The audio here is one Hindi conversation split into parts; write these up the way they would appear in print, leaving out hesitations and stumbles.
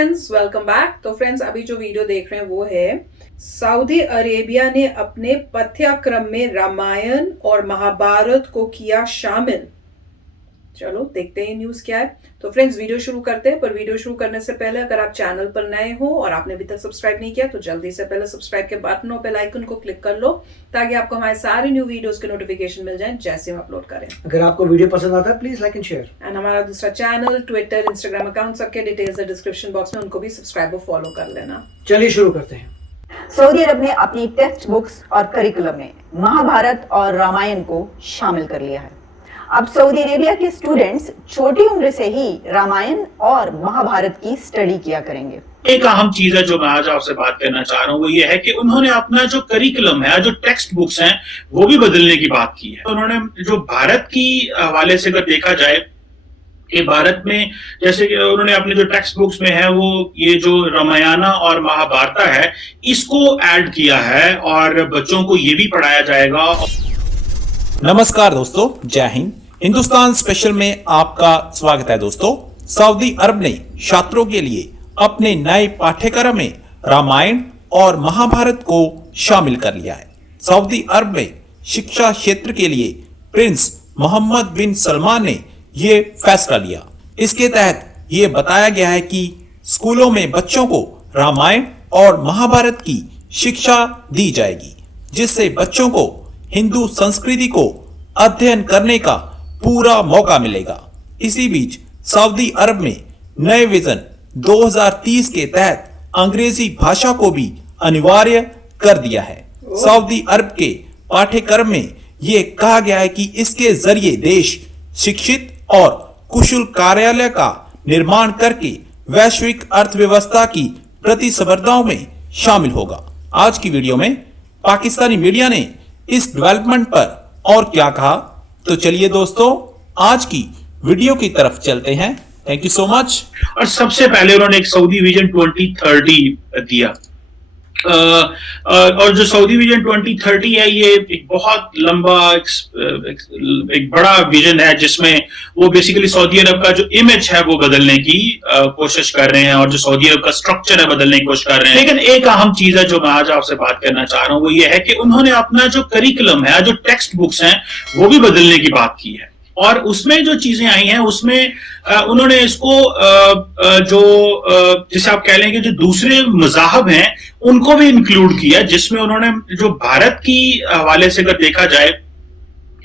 Friends, welcome back. तो फ्रेंड्स, अभी जो वीडियो देख रहे हैं वो है सऊदी अरेबिया ने अपने पाठ्यक्रम में रामायण और महाभारत को किया शामिल। चलो देखते हैं न्यूज क्या है। तो फ्रेंड्स, वीडियो शुरू करते हैं, पर वीडियो शुरू करने से पहले अगर आप चैनल पर नए हो और आपने अभी तक सब्सक्राइब नहीं किया तो जल्दी से पहले सब्सक्राइब के बटन और बेल आइकन को क्लिक कर लो ताकि आपको हमारे सारे न्यू वीडियोस के नोटिफिकेशन मिल जाएं जैसे हम अपलोड करें। अगर आपको वीडियो पसंद आता है please like and share. And हमारा दूसरा चैनल, ट्विटर, इंस्टाग्राम अकाउंट सबके डिटेल्स है डिस्क्रिप्शन बॉक्स में, उनको भी सब्सक्राइब और फॉलो कर लेना। चलिए शुरू करते हैं। सऊदी अरब ने अपनी टेक्स्ट बुक्स और करिकुलम में महाभारत और रामायण को शामिल कर लिया है। अब सऊदी अरेबिया के स्टूडेंट्स छोटी उम्र से ही रामायण और महाभारत की स्टडी किया करेंगे। एक अहम चीज है जो मैं आज आपसे बात करना चाह रहा हूँ, वो ये है कि उन्होंने अपना जो करिकुलम है, जो टेक्स्ट बुक्स हैं, वो भी बदलने की बात की है। उन्होंने जो भारत की हवाले से अगर देखा जाए कि भारत में जैसे कि उन्होंने अपने जो टेक्स्ट बुक्स में है वो ये जो रामायण और महाभारत है इसको ऐड किया है और बच्चों को ये भी पढ़ाया जाएगा। नमस्कार दोस्तों, जय हिंद। हिंदुस्तान स्पेशल में आपका स्वागत है दोस्तों। सऊदी अरब ने छात्रों के लिए अपने नए पाठ्यक्रम में रामायण और महाभारत को शामिल कर लिया है। सऊदी अरब में शिक्षा क्षेत्र के लिए प्रिंस मोहम्मद बिन सलमान ने ये फैसला लिया। इसके तहत ये बताया गया है कि स्कूलों में बच्चों को रामायण और महाभारत की शिक्षा दी जाएगी, जिससे बच्चों को हिंदू संस्कृति को अध्ययन करने का पूरा मौका मिलेगा। इसी बीच सऊदी अरब में नए विजन 2030 के तहत अंग्रेजी भाषा को भी अनिवार्य कर दिया है। सऊदी अरब के पाठ्यक्रम में ये कहा गया है कि इसके जरिए देश शिक्षित और कुशल कार्यालय का निर्माण करके वैश्विक अर्थव्यवस्था की प्रतिस्पर्धाओं में शामिल होगा। आज की वीडियो में पाकिस्तानी मीडिया ने इस डेवलपमेंट पर और क्या कहा, तो चलिए दोस्तों आज की वीडियो की तरफ चलते हैं। Thank you so much. और सबसे पहले उन्होंने एक सऊदी विजन 2030 दिया और जो सऊदी विजन 2030 है ये एक बहुत लंबा एक बड़ा विजन है जिसमें वो बेसिकली सऊदी अरब का जो इमेज है वो बदलने की कोशिश कर रहे हैं और जो सऊदी अरब का स्ट्रक्चर है बदलने की कोशिश कर रहे हैं। लेकिन एक अहम चीज है जो मैं आज आपसे बात करना चाह रहा हूं, वो ये है कि उन्होंने अपना जो करिकुलम है, जो टेक्स्ट बुक्स हैं, वो भी बदलने की बात की है। और उसमें जो चीजें आई हैं उसमें उन्होंने इसको जो जिसे आप कह लें कि जो दूसरे मज़ाहब हैं उनको भी इंक्लूड किया, जिसमें उन्होंने जो भारत की हवाले से अगर देखा जाए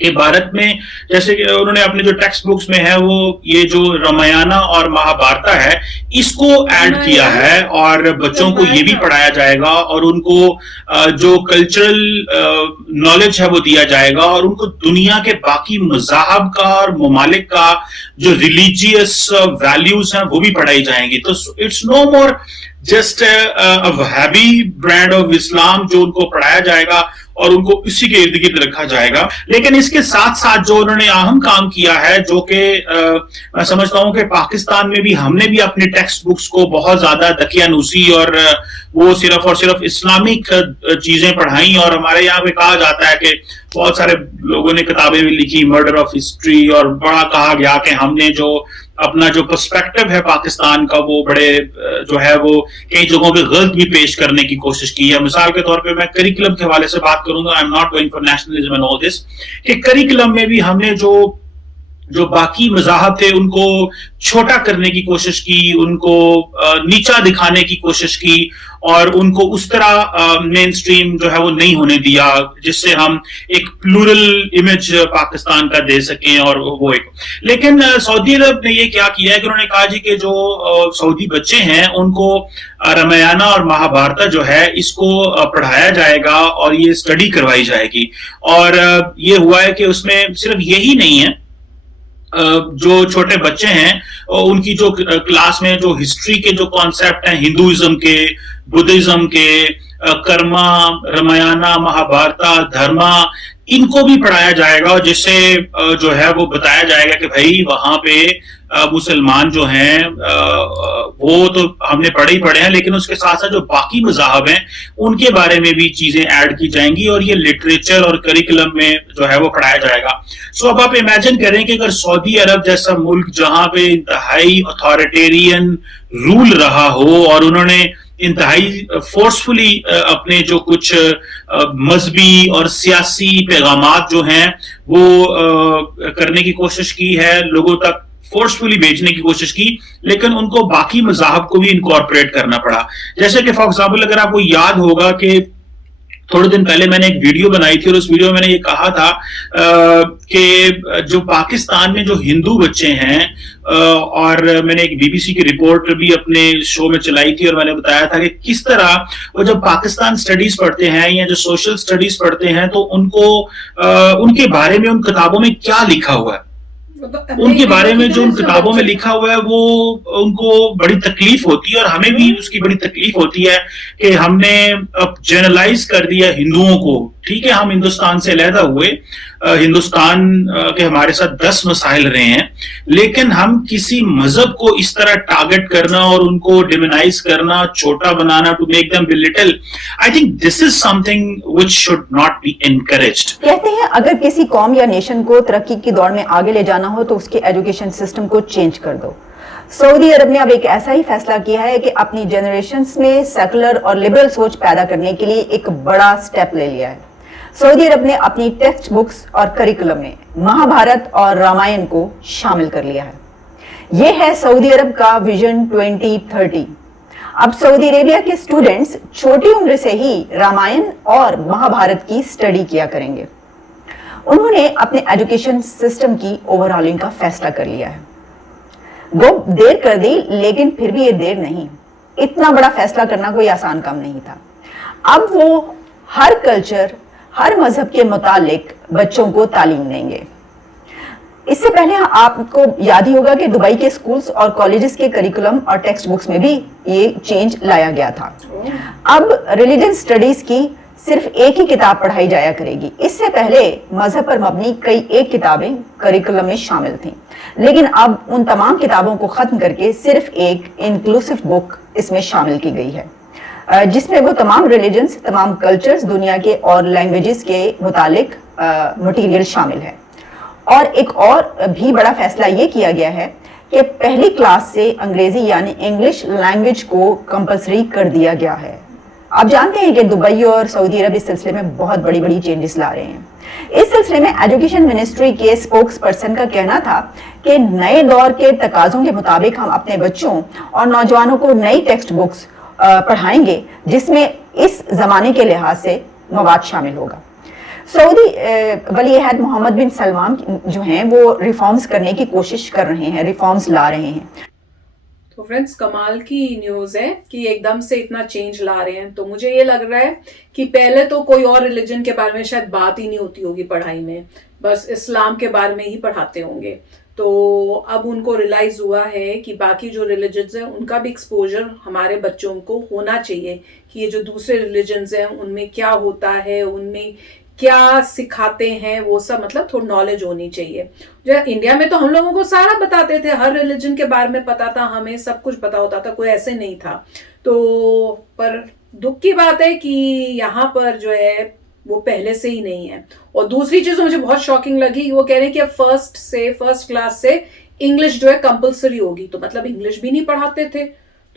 कि भारत में जैसे कि उन्होंने अपने जो टेक्स्ट बुक्स में है वो ये जो रामायण और महाभारत है इसको ऐड किया है और बच्चों को ये भी पढ़ाया जाएगा और उनको जो कल्चरल नॉलेज है वो दिया जाएगा और उनको दुनिया के बाकी मज़ाहब का और ममालिक का जो रिलीजियस वैल्यूज हैं वो भी पढ़ाई जाएंगी। तो it's no more just a Wahhabi brand of Islam जो उनको पढ़ाया जाएगा और उनको इसी के इर्द गिर्द रखा जाएगा। लेकिन इसके साथ साथ जो उन्होंने अहम काम किया है, जो कि मैं समझता हूं कि पाकिस्तान में भी हमने भी अपने टेक्स्ट बुक्स को बहुत ज्यादा दकियानूसी और वो सिर्फ और सिर्फ इस्लामिक चीजें पढ़ाई और हमारे यहाँ पे कहा जाता है कि बहुत सारे लोगों ने किताबें भी लिखी मर्डर ऑफ हिस्ट्री और बड़ा कहा गया कि हमने जो अपना जो पर्सपेक्टिव है पाकिस्तान का वो बड़े जो है वो कई जगहों पे गलत भी पेश करने की कोशिश की है। मिसाल के तौर पे मैं करिकुलम के हवाले से बात करूंगा, I am not going for nationalism and all this, कि करिकुलम में भी हमने जो बाकी मज़ाहब थे उनको छोटा करने की कोशिश की, उनको नीचा दिखाने की कोशिश की और उनको उस तरह मेन स्ट्रीम जो है वो नहीं होने दिया जिससे हम एक प्लूरल इमेज पाकिस्तान का दे सकें और वो एक। लेकिन सऊदी अरब ने ये क्या किया है कि उन्होंने कहा जी कि जो सऊदी बच्चे हैं उनको रामायण और महाभारत जो है इसको पढ़ाया जाएगा और ये स्टडी करवाई जाएगी। और ये हुआ है कि उसमें सिर्फ यही नहीं है, जो छोटे बच्चे हैं उनकी जो क्लास में जो हिस्ट्री के जो कॉन्सेप्ट हैं हिंदुइज्म के, बुद्धिज्म के, कर्मा, रामायण, महाभारत, धर्मा, इनको भी पढ़ाया जाएगा और जिससे जो है वो बताया जाएगा कि भाई वहां पे मुसलमान जो हैं वो तो हमने पढ़े ही पढ़े हैं, लेकिन उसके साथ साथ जो बाकी मज़ाहब हैं उनके बारे में भी चीजें ऐड की जाएंगी और ये लिटरेचर और करिकुलम में जो है वो पढ़ाया जाएगा। सो अब आप इमेजिन करें कि अगर सऊदी अरब जैसा मुल्क जहां पे इंतहाई अथॉरिटेरियन रूल रहा हो और उन्होंने इंतहाई फोर्सफुली अपने जो कुछ मजहबी और सियासी पैगामात जो हैं वो करने की कोशिश की है, लोगों तक फोर्सफुली भेजने की कोशिश की, लेकिन उनको बाकी मज़ाहब को भी इनकॉर्पोरेट करना पड़ा। जैसे कि फॉर एग्जाम्पल अगर आपको याद होगा कि थोड़े दिन पहले मैंने एक वीडियो बनाई थी और उस वीडियो में मैंने ये कहा था कि जो पाकिस्तान में जो हिंदू बच्चे हैं और मैंने एक बीबीसी की रिपोर्ट भी अपने शो में चलाई थी और मैंने बताया था कि किस तरह वो जब पाकिस्तान स्टडीज पढ़ते हैं या जो सोशल स्टडीज पढ़ते हैं तो उनको उनके बारे में उन किताबों में क्या लिखा हुआ है, उनके बारे में जो उन किताबों में लिखा हुआ है वो उनको बड़ी तकलीफ होती है और हमें भी उसकी बड़ी तकलीफ होती है कि हमने अब जनरलाइज कर दिया हिंदुओं को। ठीक है, हम हिंदुस्तान से अलहदा हुए, हिंदुस्तान के हमारे साथ 10 मसाइल रहे हैं, लेकिन हम किसी मजहब को इस तरह टारगेट करना और उनको डिमोनाइज करना, छोटा बनाना, to make them belittle, I think this is something which should not be encouraged. कहते हैं अगर किसी कौम या नेशन को तरक्की की दौड़ में आगे ले जाना हो तो उसके एजुकेशन सिस्टम को चेंज कर दो। सऊदी अरब ने अब एक ऐसा ही फैसला किया है कि अपनी जनरेशंस में सेकुलर और लिबरल सोच पैदा करने के लिए एक बड़ा स्टेप ले लिया है। सऊदी अरब ने अपनी टेक्स्ट बुक्स और करिकुलम में महाभारत और रामायण को शामिल कर लिया है। यह है सऊदी अरब का विजन 2030। अब सऊदी अरेबिया के स्टूडेंट्स छोटी उम्र से ही रामायण और महाभारत की स्टडी किया करेंगे। उन्होंने अपने एजुकेशन सिस्टम की ओवरऑलिंग का फैसला कर लिया है। वो देर कर दी, लेकिन फिर भी ये देर नहीं। इतना बड़ा फैसला करना कोई आसान काम नहीं था। अब वो हर कल्चर, हर मजहब के मुतालिक बच्चों को तालीम देंगे। इससे पहले आपको याद ही होगा कि दुबई के स्कूल्स और कॉलेजेस के करिकुलम और टेक्स्ट बुक्स में भी ये चेंज लाया गया था। अब रिलीजन स्टडीज की सिर्फ एक ही किताब पढ़ाई जाया करेगी। इससे पहले मजहब पर मबनी कई एक किताबें करिकुलम में शामिल थीं, लेकिन अब उन तमाम किताबों को खत्म करके सिर्फ एक इंक्लूसिव बुक इसमें शामिल की गई है, जिसमें वो तमाम रिलीजन्स, तमाम कल्चर्स, दुनिया के और लैंग्वेजेस के मुतालिक मटेरियल शामिल है। और एक और भी बड़ा फैसला ये किया गया है कि पहली क्लास से अंग्रेजी यानी इंग्लिश लैंग्वेज को कंपलसरी कर दिया गया है। आप जानते हैं कि दुबई और सऊदी अरब इस सिलसिले में बहुत बड़ी बड़ी चेंजेस ला रहे हैं। इस सिलसिले में एजुकेशन मिनिस्ट्री के स्पोक्स पर्सन का कहना था कि नए दौर के तकाजों के मुताबिक हम अपने बच्चों और नौजवानों को नई टेक्स्ट बुक्स पढ़ाएंगे जिसमें इस जमाने के लिहाज से मवाद शामिल होगा। सऊदी वली अहद मोहम्मद बिन सलमान जो हैं वो रिफॉर्म्स करने की कोशिश कर रहे हैं, रिफॉर्म्स ला रहे हैं। तो फ्रेंड्स, कमाल की न्यूज़ है कि एकदम से इतना चेंज ला रहे हैं। तो मुझे ये लग रहा है कि पहले तो कोई और रिलीजन के बारे में शायद बात ही नहीं होती होगी पढ़ाई में, बस इस्लाम के बारे में ही पढ़ाते होंगे। तो अब उनको रियलाइज हुआ है कि बाकी जो रिलीजन्स हैं उनका भी एक्सपोजर हमारे बच्चों को होना चाहिए कि ये जो दूसरे रिलीजन्स हैं उनमें क्या होता है, उनमें क्या सिखाते हैं, वो सब मतलब थोड़ी नॉलेज होनी चाहिए। जो इंडिया में तो हम लोगों को सारा बताते थे, हर रिलीजन के बारे में पता था, हमें सब कुछ पता होता था, कोई ऐसे नहीं था। तो पर दुख की बात है कि यहाँ पर जो है वो पहले से ही नहीं है। और दूसरी चीज मुझे बहुत शॉकिंग लगी, वो कह रहे हैं कि अब फर्स्ट क्लास से इंग्लिश जो है कंपलसरी होगी। तो मतलब इंग्लिश भी नहीं पढ़ाते थे,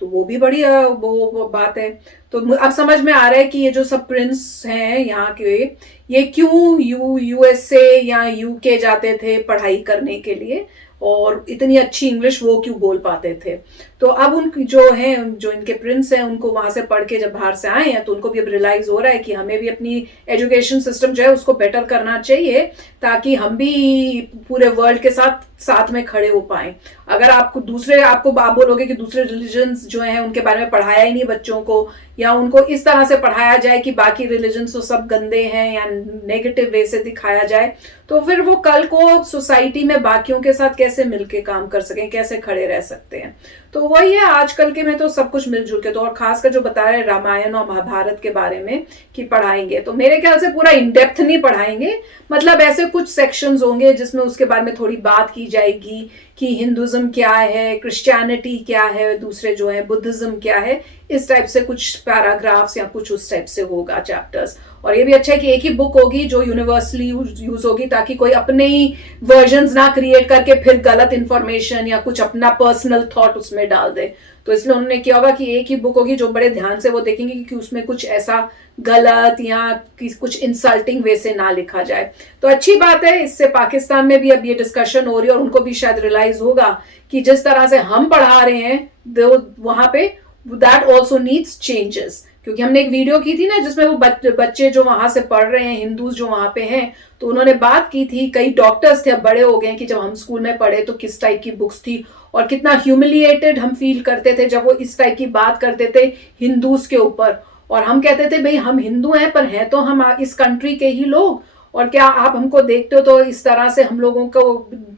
तो वो भी बड़ी वो बात है। तो अब समझ में आ रहा है कि ये जो सब प्रिंस हैं यहाँ के, ये क्यों यूएसए या यूके जाते थे पढ़ाई करने के लिए और इतनी अच्छी इंग्लिश वो क्यों बोल पाते थे। तो अब उन जो हैं, जो इनके प्रिंस हैं, उनको वहां से पढ़ के जब बाहर से आए हैं तो उनको भी अब रियलाइज हो रहा है कि हमें भी अपनी एजुकेशन सिस्टम जो है उसको बेटर करना चाहिए ताकि हम भी पूरे वर्ल्ड के साथ में खड़े हो पाए। अगर आपको आप बोलोगे कि दूसरे रिलीजन्स जो हैं उनके बारे में पढ़ाया ही नहीं बच्चों को, या उनको इस तरह से पढ़ाया जाए कि बाकी रिलीजन्स तो सब गंदे हैं या नेगेटिव वे से दिखाया जाए, तो फिर वो कल को सोसाइटी में बाकियों के साथ कैसे मिलके काम कर सकें, कैसे खड़े रह सकते हैं। तो वही है, आजकल के में तो सब कुछ मिलजुल के, तो और खासकर जो बता रहे रामायण और महाभारत के बारे में कि पढ़ाएंगे, तो मेरे ख्याल से पूरा इन डेप्थ नहीं पढ़ाएंगे, मतलब ऐसे कुछ सेक्शंस होंगे जिसमें उसके बारे में थोड़ी बात की जाएगी कि हिंदुज्म क्या है, क्रिश्चियनिटी क्या है, दूसरे जो है बुद्धिज्म क्या है, इस टाइप से कुछ पैराग्राफ्स या कुछ उस टाइप से होगा चैप्टर्स। और ये भी अच्छा है कि एक ही बुक होगी जो यूनिवर्सली यूज होगी, ताकि कोई अपने ही वर्जन्स ना क्रिएट करके फिर गलत इंफॉर्मेशन या कुछ अपना पर्सनल थॉट उसमें डाल दे। तो इसलिए उन्होंने किया होगा कि एक ही बुक होगी जो बड़े ध्यान से वो देखेंगे कि उसमें कुछ ऐसा गलत या कुछ इंसल्टिंग वे से ना लिखा जाए। तो अच्छी बात है, इससे पाकिस्तान में भी अब ये डिस्कशन हो रही है और उनको भी शायद रियलाइज होगा कि जिस तरह से हम पढ़ा रहे हैं वहां पे दैट ऑल्सो नीड्स चेंजेस। क्योंकि हमने एक वीडियो की थी ना जिसमें वो बच्चे जो वहां से पढ़ रहे हैं, हिंदूज जो वहां पे हैं, तो उन्होंने बात की थी, कई डॉक्टर्स थे, अब बड़े हो गए कि जब हम स्कूल में पढ़े तो किस टाइप की बुक्स थी और कितना ह्यूमिलिएटेड हम फील करते थे जब वो इस टाइप की बात करते थे हिंदूज के ऊपर। और हम कहते थे भाई हम हिंदू हैं पर हैं तो हम इस कंट्री के ही लोग, और क्या आप हमको देखते हो तो इस तरह से हम लोगों को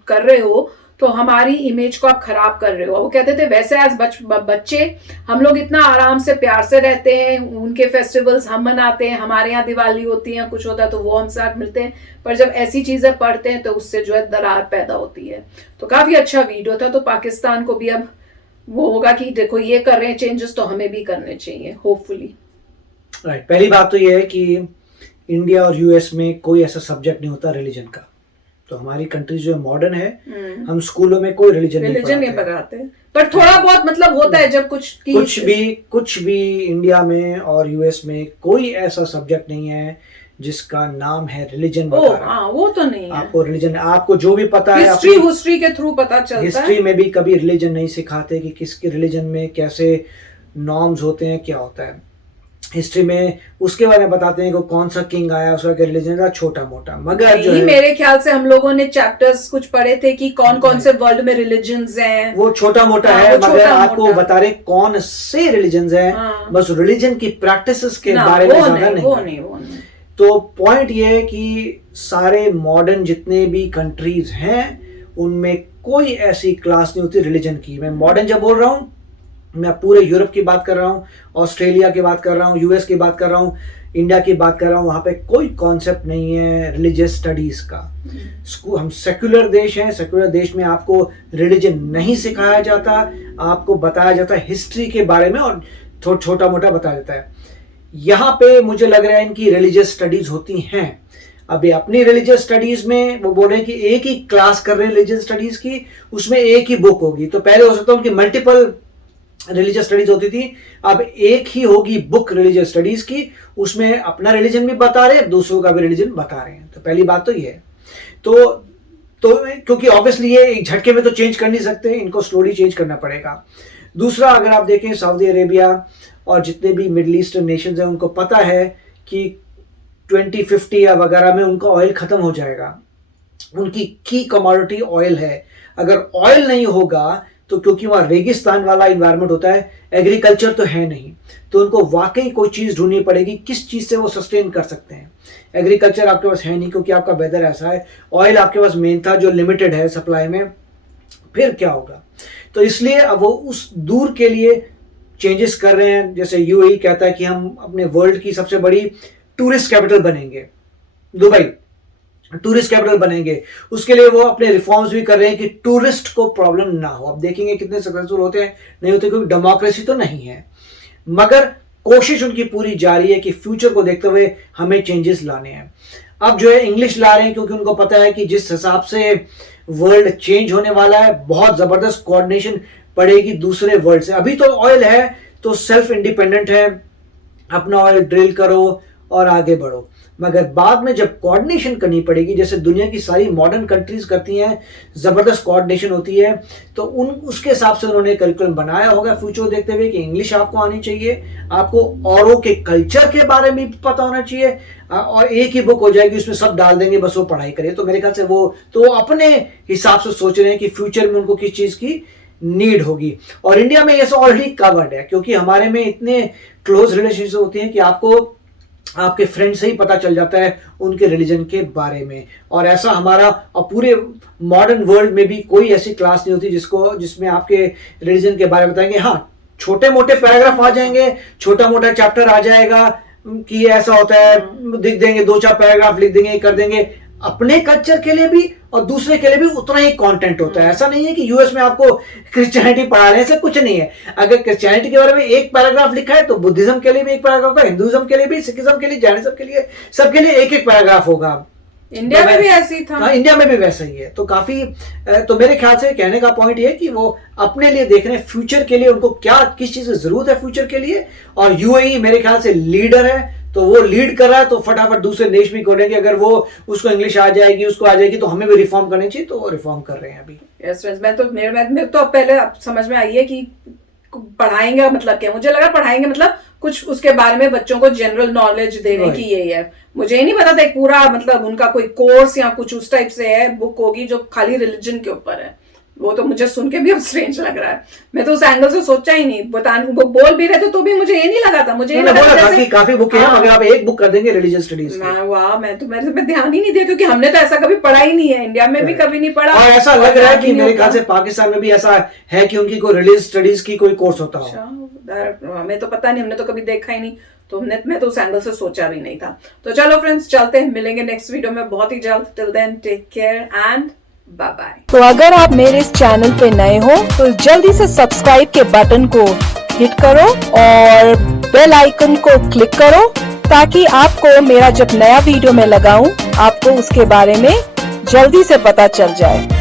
कर रहे हो, तो हमारी इमेज को आप खराब कर रहे हो। वो कहते थे वैसे एज बच्चे हम लोग इतना आराम से प्यार से रहते हैं, उनके फेस्टिवल्स हम मनाते हैं, हमारे यहाँ दिवाली होती है, कुछ होता है तो वो हम साथ मिलते हैं, पर जब ऐसी चीजें पढ़ते हैं तो उससे जो है दरार पैदा होती है। तो काफी अच्छा वीडियो था। तो पाकिस्तान को भी अब वो होगा कि देखो ये कर रहे हैं चेंजेस तो हमें भी करने चाहिए, होपफुली। राइट, पहली बात तो ये है कि इंडिया और यूएस में कोई ऐसा सब्जेक्ट नहीं होता रिलीजन का। तो हमारी कंट्री जो मॉडर्न है, हम स्कूलों में कोई रिलीजन नहीं पढ़ाते, पर थोड़ा बहुत मतलब होता है जब कुछ भी इंडिया में और यूएस में कोई ऐसा सब्जेक्ट नहीं है जिसका नाम है रिलीजन। वो तो नहीं है। आपको रिलीजन, आपको जो भी पता है हिस्ट्री के थ्रू पता चलता है। हिस्ट्री में भी कभी रिलीजन नहीं सिखाते कि किसके रिलीजन में कैसे नॉर्म्स होते हैं, क्या होता है। हिस्ट्री में उसके बारे में बताते हैं कि कौन सा किंग आया, उसका रिलीजन का छोटा मोटा, मगर जो है मेरे ख्याल से हम लोगों ने चैप्टर्स कुछ पढ़े थे कि कौन कौन से वर्ल्ड में रिलीजन्स हैं, वो छोटा मोटा है, मगर आपको बता रहे कौन से रिलीजन्स हैं, बस रिलीजन की प्रैक्टिसेस के बारे में ज्यादा नहीं। तो पॉइंट ये है कि सारे मॉडर्न जितने भी कंट्रीज हैं उनमें कोई ऐसी क्लास नहीं होती रिलीजन की। मैं मॉडर्न जब बोल रहा हूँ, मैं पूरे यूरोप की बात कर रहा हूँ, ऑस्ट्रेलिया की बात कर रहा हूँ, यूएस की बात कर रहा हूँ, इंडिया की बात कर रहा हूँ। वहाँ पे कोई कॉन्सेप्ट नहीं है रिलीजियस स्टडीज का। हम सेक्युलर देश हैं, सेक्युलर देश में आपको रिलीजन नहीं सिखाया जाता, आपको बताया जाता है हिस्ट्री के बारे में और छोटा मोटा बताया जाता है। यहाँ पे मुझे लग रहा है इनकी रिलीजियस स्टडीज होती हैं। अभी अपनी रिलीजियस स्टडीज में वो बोल रहे हैं कि एक ही क्लास कर रहे हैं रिलीजियस स्टडीज की, उसमें एक ही बुक होगी। तो पहले हो सकता है उनकी मल्टीपल रिलीजियस स्टडीज होती थी, अब एक ही होगी बुक रिलीजियस स्टडीज की, उसमें अपना रिलीजन भी बता रहे हैं, दूसरों का भी रिलीजन बता रहे हैं। तो पहली बात तो ये है। तो क्योंकि ऑब्वियसली ये एक झटके में तो चेंज कर नहीं सकते, इनको स्लोली चेंज करना पड़ेगा। दूसरा, अगर आप देखें सऊदी अरेबिया और जितने भी मिडिल ईस्टर्न नेशंस हैं, उनको पता है कि 2050 या वगैरह में उनका ऑयल खत्म हो जाएगा। उनकी की कमोडिटी ऑयल है। अगर ऑयल नहीं होगा तो क्योंकि वहाँ रेगिस्तान वाला इन्वायरमेंट होता है, एग्रीकल्चर तो है नहीं, तो उनको वाकई कोई चीज़ ढूंढनी पड़ेगी किस चीज़ से वो सस्टेन कर सकते हैं। एग्रीकल्चर आपके पास है नहीं क्योंकि आपका वेदर ऐसा है, ऑयल आपके पास मेन था जो लिमिटेड है सप्लाई में, फिर क्या होगा। तो इसलिए अब वो उस दूर के लिए चेंजेस कर रहे हैं। जैसे यूएई कहता है कि हम अपने वर्ल्ड की सबसे बड़ी टूरिस्ट कैपिटल बनेंगे, दुबई टूरिस्ट कैपिटल बनेंगे। उसके लिए वो अपने रिफॉर्म्स भी कर रहे हैं कि टूरिस्ट को प्रॉब्लम ना हो। अब देखेंगे कितने सक्सेसफुल होते हैं, नहीं होते, क्योंकि डेमोक्रेसी तो नहीं है, मगर कोशिश उनकी पूरी जारी है कि फ्यूचर को देखते हुए हमें चेंजेस लाने हैं। अब जो है इंग्लिश ला रहे हैं क्योंकि उनको पता है कि जिस हिसाब से वर्ल्ड चेंज होने वाला है, बहुत जबरदस्त कोऑर्डिनेशन पड़ेगी दूसरे वर्ल्ड से। अभी तो ऑयल है तो सेल्फ इंडिपेंडेंट है, अपना ऑयल ड्रिल करो और आगे बढ़ो, मगर बाद में जब कोऑर्डिनेशन करनी पड़ेगी, जैसे दुनिया की सारी मॉडर्न कंट्रीज करती हैं, जबरदस्त कोऑर्डिनेशन होती है, तो उसके हिसाब से उन्होंने करिकुलम बनाया होगा फ्यूचर देखते हुए कि इंग्लिश आपको आनी चाहिए, आपको औरों के कल्चर के बारे में पता होना चाहिए, और एक ही बुक हो जाएगी, उसमें सब डाल देंगे, बस वो पढ़ाई करें। तो मेरे ख्याल से वो तो अपने हिसाब से सोच रहे हैं कि फ्यूचर में उनको किस चीज की नीड होगी। और इंडिया में ये ऑलरेडी कवर्ड है क्योंकि हमारे में इतने क्लोज रिलेशनशिप होती हैं कि आपको आपके फ्रेंड से ही पता चल जाता है उनके रिलीजन के बारे में। और ऐसा हमारा पूरे मॉडर्न वर्ल्ड में भी कोई ऐसी क्लास नहीं होती जिसमें आपके रिलीजन के बारे में बताएंगे। हाँ, छोटे मोटे पैराग्राफ आ जाएंगे, छोटा मोटा चैप्टर आ जाएगा कि ऐसा होता है, लिख देंगे, 2-4 पैराग्राफ लिख देंगे, कर देंगे। अपने कल्चर के लिए भी और दूसरे के लिए भी उतना ही कंटेंट होता है। ऐसा नहीं है कि यूएस में आपको क्रिश्चियनिटी पढ़ा रहे हैं, ऐसा कुछ नहीं है। अगर क्रिश्चियनिटी के बारे में एक पैराग्राफ लिखा है तो बुद्धिज्म के लिए भी एक पैराग्राफ होगा, हिंदुइज्म के लिए भी, सिखिज्म के लिए, जैनिज्म के लिए, सबके लिए एक एक पैराग्राफ होगा। इंडिया में भी ऐसे ही था। हाँ, इंडिया में भी वैसा ही है। तो काफी, तो मेरे ख्याल से कहने का पॉइंट ये है कि वो अपने लिए देख रहे हैं, फ्यूचर के लिए उनको किस चीज की जरूरत है फ्यूचर के लिए। और यूएई मेरे ख्याल से लीडर है, तो वो लीड कर रहा है, तो फटाफट दूसरे देश भी करेंगे। अगर वो उसको इंग्लिश आ जाएगी, उसको आ जाएगी, तो हमें भी रिफॉर्म करनी चाहिए, तो वो रिफॉर्म कर रहे हैं अभी। यस फ्रेंड्स, मेरे तो पहले समझ में आई है कि पढ़ाएंगे मतलब क्या। मुझे लगा पढ़ाएंगे मतलब कुछ उसके बारे में बच्चों को जनरल नॉलेज देने की यही है। मुझे ही नहीं पता था एक पूरा मतलब उनका कोई कोर्स या कुछ उस टाइप से है, बुक होगी जो खाली रिलीजन के ऊपर है। वो तो मुझे सुन के भी अब स्ट्रेंज लग रहा है। मैं तो उस एंगल से सोचा ही नहीं। वो बोल भी रहे थे तो भी मुझे ये नहीं लगा था। मुझे ये लगा था काफी बुक है, अगर आप एक बुक कर देंगे रिलीजियस स्टडीज की। वाह, मैं ध्यान ही नहीं दिया, क्योंकि हमने तो ऐसा कभी पढ़ा ही नहीं है, इंडिया में भी कभी नहीं पढ़ा। और ऐसा लग रहा है कि मेरे ख्याल से पाकिस्तान में भी ऐसा है कि उनकी कोई रिलीजियस स्टडीज की कोई कोर्स होता हो। हमें तो पता नहीं, हमने तो कभी देखा ही नहीं, तो मैं तो उस एंगल से सोचा भी नहीं था। तो चलो फ्रेंड्स, चलते हैं, मिलेंगे नेक्स्ट वीडियो में बहुत ही जल्द। Till then take care and bye bye. तो अगर आप मेरे इस चैनल पे नए हो तो जल्दी से सब्सक्राइब के बटन को हिट करो और बेल आइकन को क्लिक करो, ताकि आपको मेरा जब नया वीडियो मैं लगाऊं आपको उसके बारे में जल्दी से पता चल जाए।